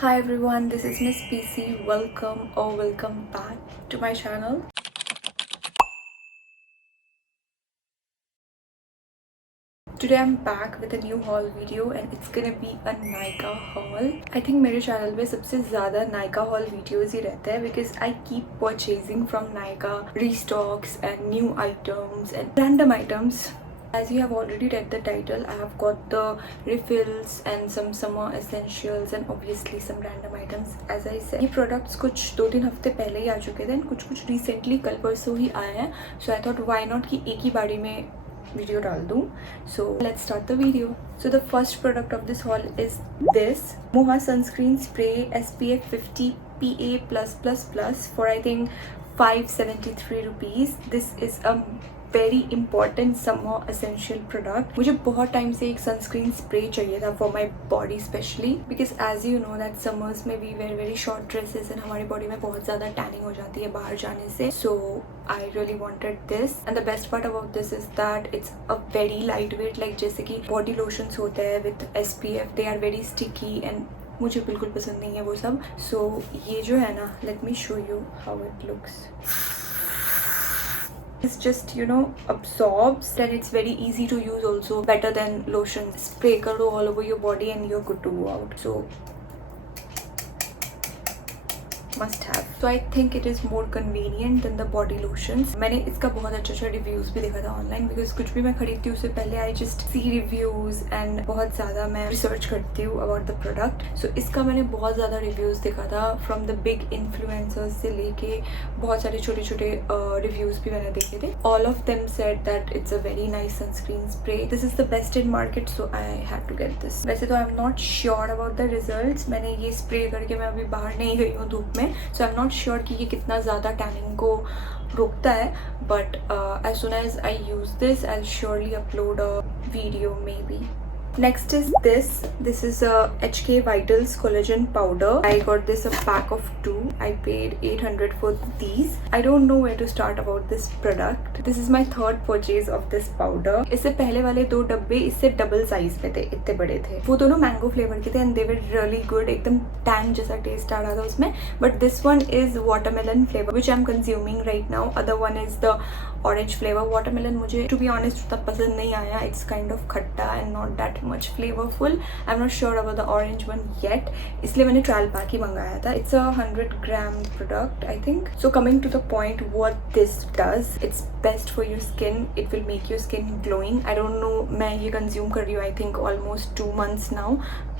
Hi everyone, this is Miss PC. Welcome back to my channel. Today I'm back with a new haul video and it's gonna be a Nykaa haul. I think मेरे channel पे सबसे ज़्यादा Nykaa haul videos ही रहते हैं because I keep purchasing from Nykaa restocks and new items and random items. As you have already read the title, I have got the refills and some summer essentials and obviously some random items. As I said, ये products कुछ 2-3 हफ्ते पहले ही आ चुके थे and कुछ recently कल परसों ही आए हैं. So I thought why not कि एक ही बारी में वीडियो डाल दूँ. So let's start the video. So the first product of this haul is this Moha sunscreen spray SPF 50 PA+++ for I think 573 rupees. This is a very important summer essential product. मुझे बहुत time से एक sunscreen spray चाहिए था for my body specially because as you know that summers में we wear very short dresses and हमारी body में बहुत ज़्यादा टैनिंग हो जाती है बाहर जाने से. So I really wanted this and the best part about this is that it's a very light weight. Like जैसे कि बॉडी लोशंस होते हैं with SPF, they are very sticky and मुझे बिल्कुल पसंद नहीं है वो सब. सो ये जो है ना, let me show you how it looks. It's just absorbs and it's very easy to use also, better than lotion. Spray karo all over your body and you're good to go out. So must have. So I think it is more convenient than the body lotions. मैंने इसका बहुत अच्छा reviews भी देखा था online because कुछ भी मैं खरीदती हूँ उससे पहले I just see reviews and बहुत ज़्यादा मैं रिसर्च करती हूँ अबाउट द प्रोडक्ट. सो इसका मैंने बहुत ज़्यादा रिव्यूज देखा था फ्रॉम द बिग इन्फ्लुएंसर्स से लेके बहुत सारे छोटे छोटे रिव्यूज भी मैंने देखे थे. All of them said that it's a very nice sunscreen spray. This is the best in market so I had to get this. वैसे तो I am not sure about the results. मैंने ये spray करके मैं अभी बाहर नहीं गई हूँ धूप में, so I am not sure कि ये कितना ज़्यादा टैनिंग को रोकता है. But as soon as I use this I surely upload a video maybe. Next is this. This is a HK Vitals collagen powder. I got this a pack of 2. I paid 800 for these. I don't know where to start about this product. This is my third purchase of this powder. इससे पहले वाले 2 डब्बे इससे double size में थे, इतने बड़े थे. वो दोनों मैंगो फ्लेवर के थे and they were really good. एकदम टैंग जैसा टेस्ट आ रहा था उसमें. But this one is watermelon flavor which I'm consuming right now. Other one is the orange flavor. Watermelon मुझे to be honest उतना पसंद नहीं आया. It's kind of खट्टा and not that much flavorful. I'm not sure about the orange one yet. इसलिए मैंने trial pack ही मंगाया था. It's a 100-gram product I think. So coming to the point, what this does, it's best for your skin. It will make your skin glowing. I don't know, मैं ये consume कर रही हूँ I think almost 2 months now.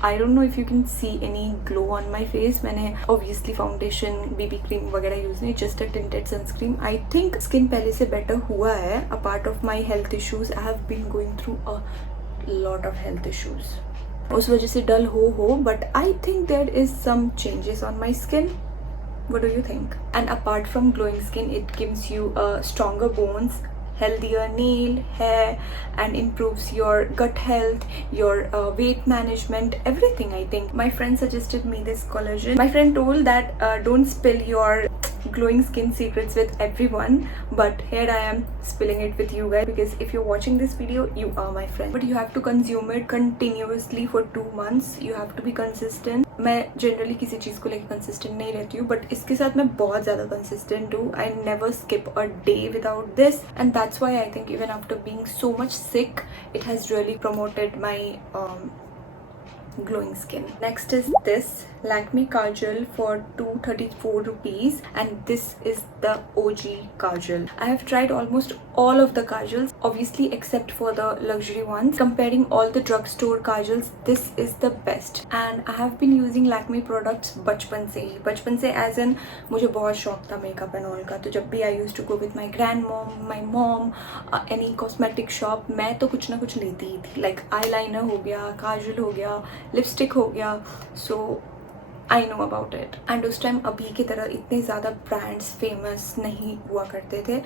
I don't know if you can see any glow on my face. मैंने obviously foundation, BB cream वगैरह use नहीं, just a tinted sunscreen. I think skin पहले से better हुआ है. A part of my health issues, I have been going through a lot of health issues. उस वजह से डल हो but I think there is some changes on my skin. What do you think? And apart from glowing skin, it gives you stronger bones, healthier nail, hair, and improves your gut health, your weight management, everything. I think my friend suggested me this collagen. My friend told that don't spill your glowing skin secrets with everyone, but here I am spilling it with you guys because if you're watching this video, you are my friend. But you have to consume it continuously for 2 months. You have to be consistent. मैं generally किसी चीज़ को लेकर consistent नहीं रहती हूँ but इसके साथ मैं बहुत ज़्यादा कंसिस्टेंट हूँ. I never skip a day without this and that's why I think even after being so much sick it has really promoted my glowing skin. Next is this Lakme Kajal for 234 rupees and this is the OG Kajal. I have tried almost all of the Kajals obviously except for the luxury ones. Comparing all the drugstore Kajals, this is the best and I have been using Lakme products बचपन से as in मुझे बहुत शौक था makeup and all का. तो जब भी I used to go with my grandmom, my mom, any cosmetic shop, मैं तो कुछ ना कुछ लेती ही थी. Like eyeliner हो गया, काजल हो गया, लिपस्टिक हो गया. So I know about it. And उस टाइम अभी की तरह इतने ज़्यादा ब्रांड्स फेमस नहीं हुआ करते थे.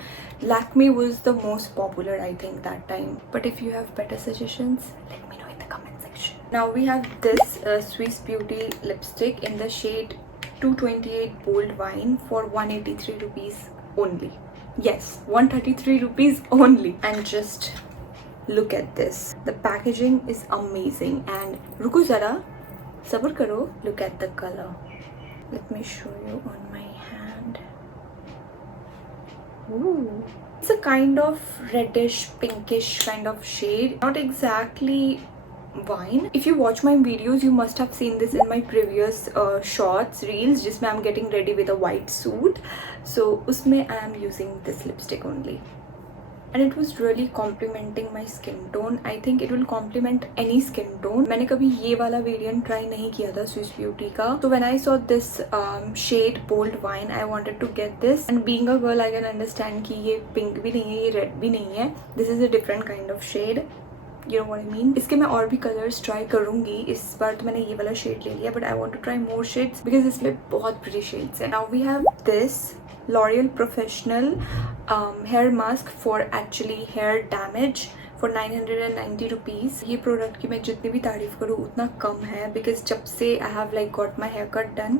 Lakme was the most popular I think that time. But if you have better suggestions let me know in the comment section. Now we have this Swiss Beauty lipstick in the shade 228 bold wine for 183 rupees only. Yes, 133 rupees only. And just look at this. The packaging is amazing. And रुको ज़रा, सब्र करो, look at the color. Let me show you on my hand. Ooh. It's a kind of reddish, pinkish kind of shade. Not exactly wine. If you watch my videos, you must have seen this in my previous shorts, reels, जिसमें I'm getting ready with a white suit. So उसमें I am using this lipstick only. And it was really complimenting my skin tone. I think it will complement any skin tone. मैंने कभी ये वाला variant try नहीं किया था Swiss Beauty का. So when I saw this shade bold wine, I wanted to get this. And being a girl, I can understand कि ये pink भी नहीं है, ये red भी नहीं है. This is a different kind of shade. You know what I mean? इसके मैं और भी कलर्स ट्राई करूँगी. इस बार तो मैंने ये वाला शेड ले लिया, but I want to try more shades because इसमें बहुत प्रिटी शेड्स हैं. Now we have this L'Oreal Professional hair mask for actually hair damage for 990 rupees. ये प्रोडक्ट की मैं जितनी भी तारीफ करूँ उतना कम है बिकॉज जब से I have like got my hair cut done,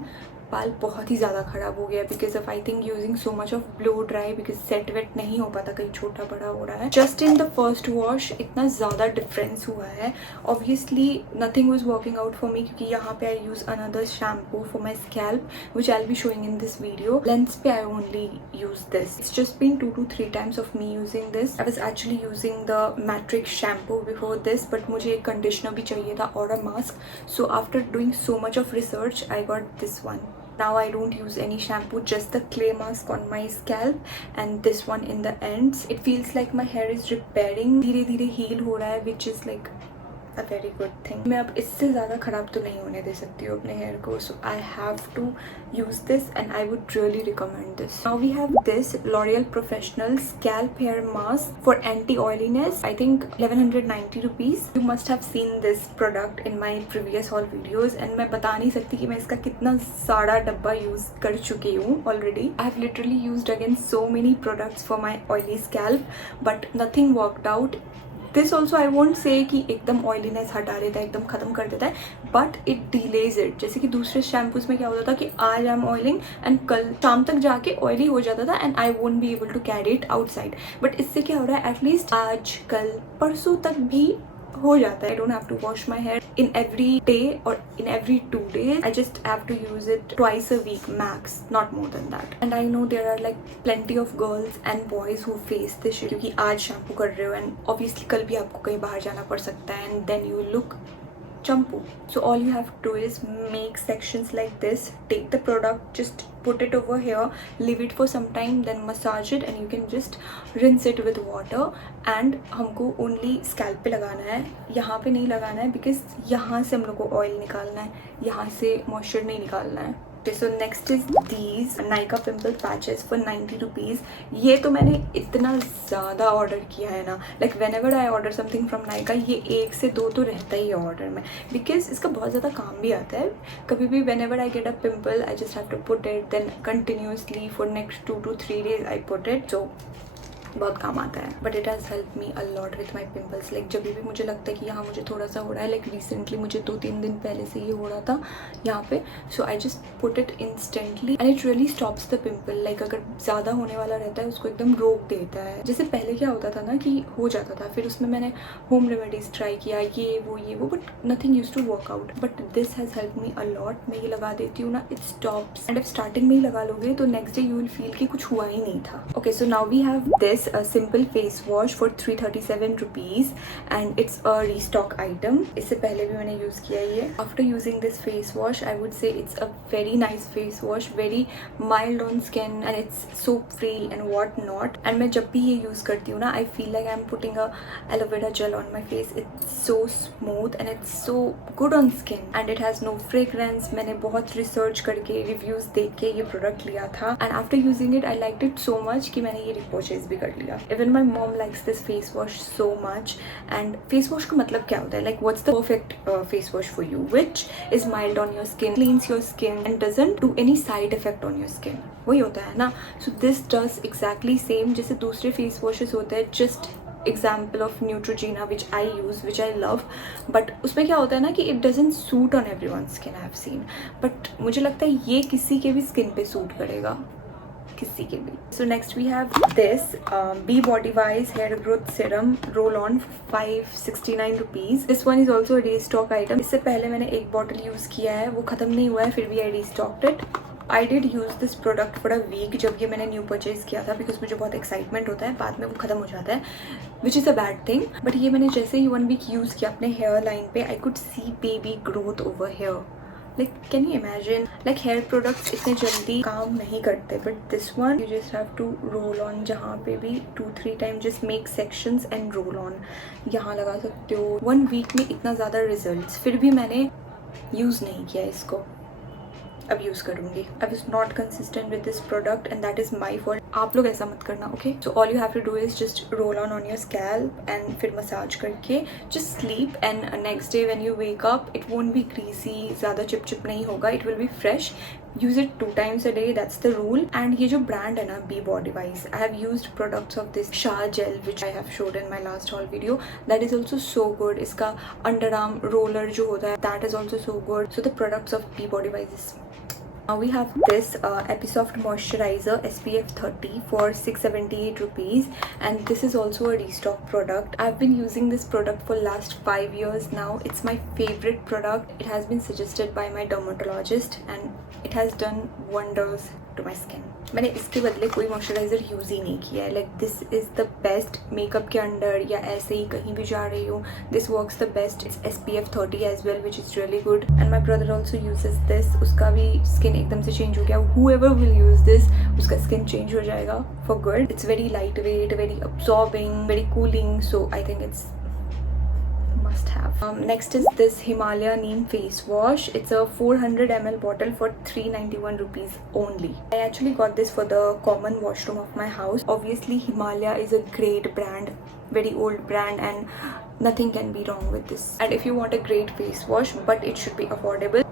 बाल बहुत ही ज़्यादा ख़राब हो गया because of I think using so much of blow dry because Set Wet नहीं हो पाता, कहीं छोटा बड़ा हो रहा है. Just in the first wash इतना ज़्यादा डिफरेंस हुआ है. Obviously nothing was working out for me क्योंकि यहाँ पे I use another shampoo for my scalp which I will be showing in this video. Lens पे I only use this. It's just been 2 to 3 times of me using this. I was actually using the Matrix shampoo before this, but मुझे एक conditioner भी चाहिए था और a mask. So after doing so much of research, I got this one. Now I don't use any shampoo, just the clay mask on my scalp and this one in the ends. It feels like my hair is repairing. धीरे धीरे heal हो रहा है, which is like a very good thing. मैं अब इससे ज़्यादा ख़राब तो नहीं होने दे सकती हूँ अपने हेयर को, so I have to use this and I would really recommend this. Now we have this L'Oreal Professional Scalp Hair Mask for anti-oiliness. I think 1190 rupees. You must have seen this product in my previous haul videos and मैं बता नहीं सकती कि मैं इसका कितना सारा डब्बा यूज़ कर चुकी हूँ already. I have literally used again so many products for my oily scalp, but nothing worked out. This also I want से कि एकदम ऑयलीनेस हटा देता है, एकदम ख़त्म कर देता है, बट इट डिलेज इट. जैसे कि दूसरे शैम्पूज में क्या होता था कि आज आई एम ऑयलिंग एंड कल शाम तक जाके ऑयली हो जाता था and I won't be able to carry it outside. But इससे क्या हो रहा है, एटलीस्ट आज कल परसों तक भी हो जाता है. I don't have to wash my hair in every day और in every 2 days. I just have to use it twice a week max, not more than that. And I know there are like plenty of girls and boys who face this issue क्योंकि आज shampoo कर रहे हो and obviously कल भी आपको कहीं बाहर जाना पड़ सकता है and then you look chumpu. So all you have to do is make sections like this, take the product, just put it over here, leave it for some time, then massage it and you can just rinse it with water. And हमको only scalp पे लगाना है, यहाँ पे नहीं लगाना है because यहाँ से हम लोग को oil निकालना है, यहाँ से moisture नहीं निकालना है. So next is these Nykaa pimple patches for 90 rupees. ये तो मैंने इतना ज़्यादा ऑर्डर किया है ना, like whenever I order something from Nykaa ये 1 से 2 तो रहता ही है ऑर्डर में because इसका बहुत ज़्यादा काम भी आता है. कभी भी whenever I get a pimple I just have to put it, then continuously for next 2 to 3 days I put it. So बहुत काम आता है. But it has help me a lot with my pimples. Like जब भी मुझे लगता है कि यहाँ मुझे थोड़ा सा हो रहा है, लाइक रिसेंटली मुझे 2-3 दिन पहले से ये हो रहा था यहाँ पे, so I just put it instantly and it really stops the pimple. Like अगर ज़्यादा होने वाला रहता है उसको एकदम रोक देता है. जैसे पहले क्या होता था ना कि हो जाता था, फिर उसमें मैंने होम रेमेडीज़ ट्राई किया, ये वो, but nothing use to work out. But this has help me a lot. मैं ये लगा देती हूँ ना, इट स्टॉप्स एंड अब स्टार्टिंग में ही लगा लोगे तो next day you will feel कि कुछ हुआ ही नहीं था. Okay, so now we have this Simple face wash for 337 rupees and it's a restock item. इससे पहले भी मैंने यूज़ किया ये. After using this face wash, I would say it's a very nice face wash, very mild on skin and it's soap free and what not. And मैं जब भी ये यूज़ करती हूँ ना, I feel like I'm putting a aloe vera gel on my face. It's so smooth and it's so good on skin and it has no fragrance. मैंने बहुत research करके रिव्यूज़ देख के ये प्रोडक्ट लिया था and after using it I liked it so much कि मैंने ये रिपर्चेज भी कर लिया. Even my mom likes this face wash so much. And face wash का मतलब क्या होता है, like what's the perfect face wash for you, which is mild on your skin, cleans your skin and doesn't do any side effect on your skin. वही होता है ना. So this does exactly same जैसे दूसरे face washes होते हैं. Just example of Neutrogena which I use, which I love, but उसमें क्या होता है ना कि it doesn't suit on everyone's skin. I have seen, but मुझे लगता है ये किसी के भी skin पे suit करेगा. किसी के भी. So next we have this Be Body Wise Hair Growth Serum Roll On 569 rupees. This one is also a restock item. इससे पहले मैंने एक बॉटल यूज़ किया है, वो ख़त्म नहीं हुआ है, फिर भी I restocked it. I did use this product for a week जब ये मैंने न्यू परचेज किया था, बिकॉज मुझे बहुत एक्साइटमेंट होता है, बाद में वो ख़त्म हो जाता है, which is a bad thing. But ये मैंने जैसे ही 1 वीक यूज़ किया अपने हेयर लाइन पे, I could see baby growth over here. Like, can you imagine? Like, hair products इतने जल्दी काम नहीं करते, but this one you just have to roll on. जहाँ पे भी 2-3 times just make sections and roll on. यहाँ लगा सकते हो. 1 week में इतना ज़्यादा results, फिर भी मैंने यूज़ नहीं किया इसको. अब यूज़ करूँगी. I was not consistent with this product and that is my fault. आप लोग ऐसा मत करना, okay? So all you have to do is just roll on your scalp and फिर मसाज करके just sleep, and next day when you wake up it won't be greasy, ज़्यादा chip नहीं होगा, it will be fresh. Use it 2 times a day, that's the rule. And ये जो brand है ना, Be Body Wise, I have used products of this Shah Gel which I have showed in my last haul video. That is also so good. इसका underarm roller जो होता है, that is also so good. So the products of Be Body Wise is. Now we have this Episoft Moisturizer SPF 30 for 678 rupees, and this is also a restock product. I've been using this product for last 5 years now. It's my favorite product. It has been suggested by my dermatologist and it has done wonders to my skin. मैंने इसके बदले कोई moisturiser use ही नहीं किया है. Like this is the best. Makeup के under या ऐसे ही कहीं भी जा रही हूँ, this works the best. It's SPF 30 as well which is really good. And my brother also uses this. उसका भी स्किन एकदम से चेंज हो गया. whoever will use this, उसका स्किन चेंज हो जाएगा for good. It's very lightweight, very absorbing, very cooling, so I think it's must have. Next is this Himalaya Neem face wash. It's a 400 ml bottle for 391 rupees only. I actually got this for the common washroom of my house. Obviously Himalaya is a great brand, very old brand, and nothing can be wrong with this. And if you want a great face wash but it should be affordable,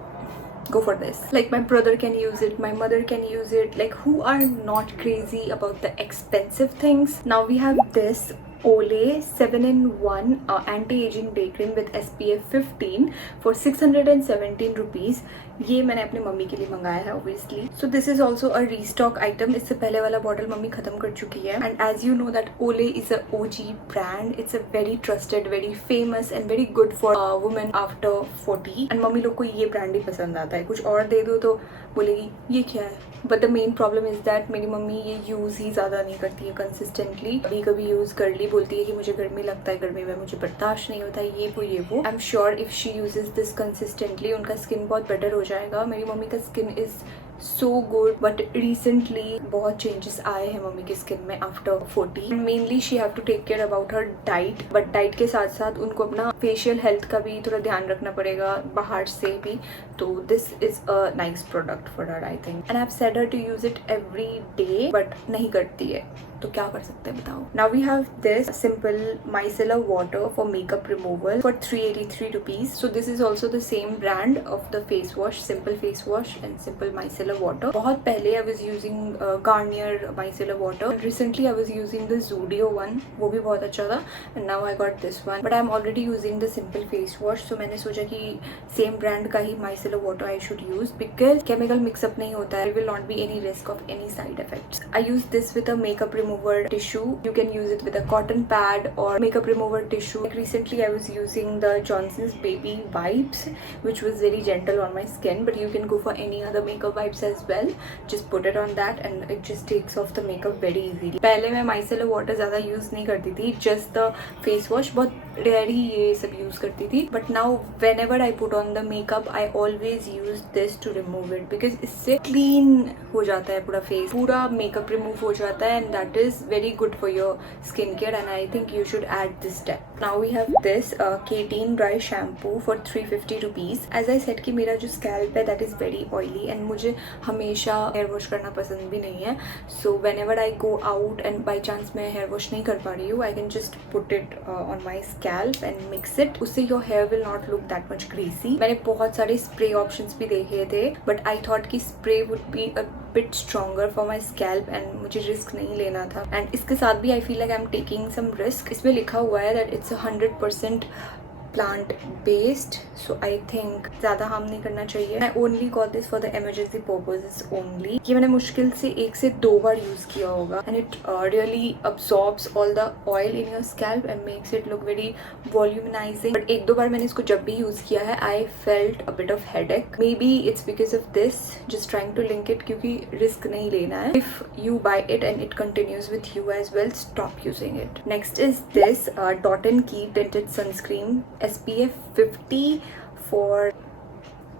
go for this. Like, my brother can use it, my mother can use it. Like, who are not crazy about the expensive things? Now we have this Olay 7-in-1 anti-aging day cream with SPF 15 for 617 rupees. ये मैंने अपने mummy के लिए मंगाया है obviously. So this is also a restock item. इससे पहले वाला बॉटल मम्मी खत्म कर चुकी है. And as you know that Olay is a OG brand. It's a very trusted, very famous and very good for women after 40. And mummy लोग को ये ब्रांड ही पसंद आता है. कुछ और दे दो तो बोलेगी ये क्या है. But the main problem is that मेरी मम्मी ये यूज़ ही ज़्यादा नहीं करती है कंसिस्टेंटली. कभी कभी यूज़ कर ली, बोलती है कि मुझे गर्मी लगता है, गर्मी में मुझे बर्दाश्त नहीं होता, ये वो. I am sure if she uses this consistently उनका स्किन बहुत बेटर हो जाएगा. मेरी मम्मी का skin is so good, but recently बहुत चेंजेस आए हैं मम्मी की स्किन में after 40. Mainly she have to take care about her diet, but diet के साथ साथ उनको अपना फेशियल हेल्थ का भी थोड़ा ध्यान रखना पड़ेगा बाहर से भी. तो this is a nice product for her I think. And I have said her to use it every day, but नहीं करती है, तो क्या कर सकते हैं बताओ. Now we have this Simple micellar water for makeup removal for 383 rupees. So this is also the same brand of the face wash, Simple face wash and Simple micellar water. बहुत पहले I was using Garnier micellar water. Recently I was using the Zudio one, वो भी बहुत अच्छा था. And now I got this one, but I am already using the Simple face wash. So मैंने सोचा कि सेम ब्रांड का ही micellar water I should use, because chemical mixup नहीं होता है. Will not be any risk of any side effects. I use this with a makeup remover tissue. You can use it with a cotton pad or makeup remover tissue. Like recently I was using the Johnson's Baby Wipes, which was very gentle on my skin, but you can go for any other makeup wipes as well. Just put it on that and it just takes off the makeup very easily. पहले मैं micellar water ज़्यादा use नहीं करती थी, just the face wash बहुत rare ही ये सब use करती थी. But now whenever I put on the makeup, I always use this to remove it, because इससे clean हो जाता है पूरा face, पूरा makeup remove हो जाता है, and that is very good for your skincare, and I think you should add this step. Now we have this K-Teen dry shampoo for 350 rupees. As I said कि मेरा जो scalp है that is very oily and मुझे हमेशा hair wash करना पसंद भी नहीं है. So whenever I go out and by chance मैं hair wash नहीं कर पा रही हूँ, I can just put it on my scalp and mix it. उससे your hair will not look that much greasy. मैंने बहुत सारे spray options भी देखे थे, but I thought कि spray would be a bit stronger for my scalp and मुझे risk नहीं लेना था. एंड इसके साथ भी I feel like I am taking some risk. इसमें लिखा हुआ है that it's 100% plant based, so I think ज़्यादा harm नहीं करना चाहिए. I only got this for the emergency purposes only. ये मैंने मुश्किल से 1 से 2 बार use किया होगा, and it really absorbs all the oil in your scalp and makes it look very volumizing. But 1-2 बार मैंने इसको जब भी use किया है, I felt a bit of headache. Maybe it's because of this. Just trying to link it क्योंकि risk नहीं लेना है. If you buy it and it continues with you as well, stop using it. Next is this Dot & Key tinted sunscreen, SPF 50 for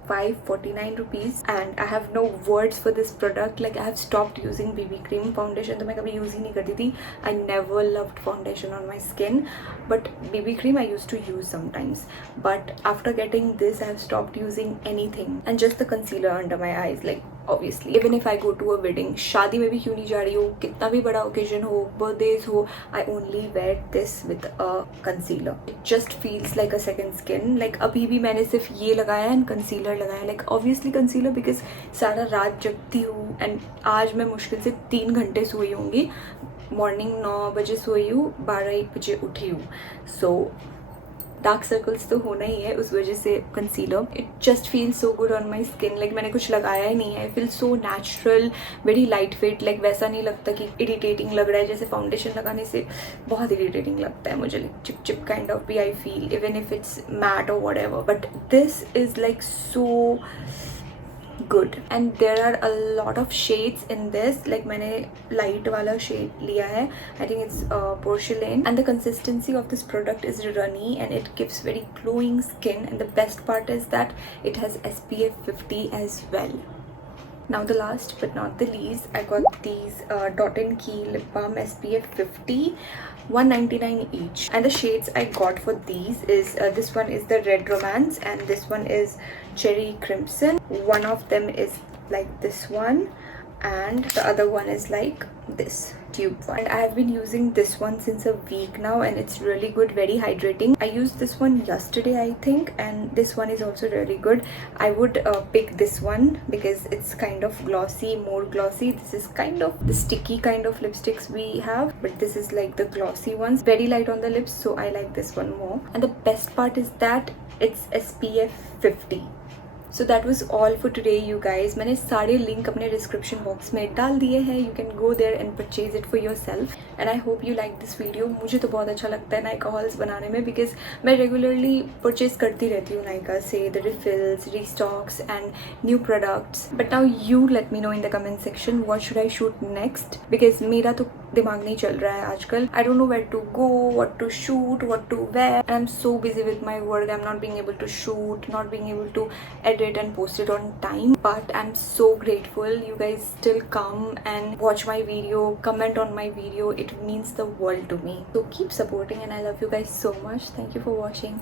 549 rupees, and I have no words for this product. Like, I have stopped using BB cream. Foundation तो मैं कभी use ही नहीं करती थी. I never loved foundation on my skin, but BB cream I used to use sometimes. But after getting this, I have stopped using anything, and just the concealer under my eyes. Like, obviously, even if I go to a wedding, शादी में भी क्यों नहीं जा रही हो, कितना भी बड़ा occasion हो, birthdays हो, I only wear this with a concealer. It just feels like a second skin. Like, अभी भी मैंने सिर्फ ये लगाया and concealer लगाया. Like, obviously concealer because सारा रात जगती हूँ, and आज मैं मुश्किल से 3 घंटे सोई होंगी. मॉर्निंग 9 बजे सोई हूँ, 12-1 बजे उठी हूँ. So डार्क सर्कल्स तो होना ही है, उस वजह से concealer. It just feel so good on my skin. Like, मैंने कुछ लगाया ही नहीं है. I feel so natural, very light weight. Like, वैसा नहीं लगता कि इरिटेटिंग लग रहा है, जैसे फाउंडेशन लगाने से बहुत इरिटेटिंग लगता है मुझे. लाइक, चिप चिप काइंड ऑफ भी I feel, even if it's matte और whatever. But this is like so good, and there are a lot of shades in this. Like, मैंने light वाला shade लिया है. I think it's porcelain, and the consistency of this product is runny and it gives very glowing skin, and the best part is that it has SPF 50 as well. Now the last but not the least, I got these Dot & Key lip balm SPF 50, 199 each, and the shades I got for these is this one is the Red Romance, and this one is Cherry Crimson. One of them is like this one, and the other one is like this tube one. And I have been using this one since a week now, and it's really good, very hydrating. I used this one yesterday, I think, and this one is also really good. I would pick this one because it's kind of glossy, more glossy. This is kind of the sticky kind of lipsticks we have, but this is like the glossy ones, very light on the lips, so I like this one more. And the best part is that it's SPF 50. So that was all for today, you guys. मैंने सारे link अपने description box में डाल दिए हैं. You can go there and purchase it for yourself. And I hope you like this video. मुझे तो बहुत अच्छा लगता है नायका हॉल्स बनाने में, because मैं रेगुलरली परचेज करती रहती हूँ नायका से the refills, restocks and new products. But now you let me know in the comment section what should I shoot next, because मेरा तो दिमाग नहीं चल रहा है आजकल. I don't know where to go, what to shoot, what to wear. I'm so busy with my work. I'm not being able to shoot, not being able to edit and post it on time, but I'm so grateful you guys still come and watch my video, comment on my video. It means the world to me. So keep supporting, and I love you guys so much. Thank you for watching.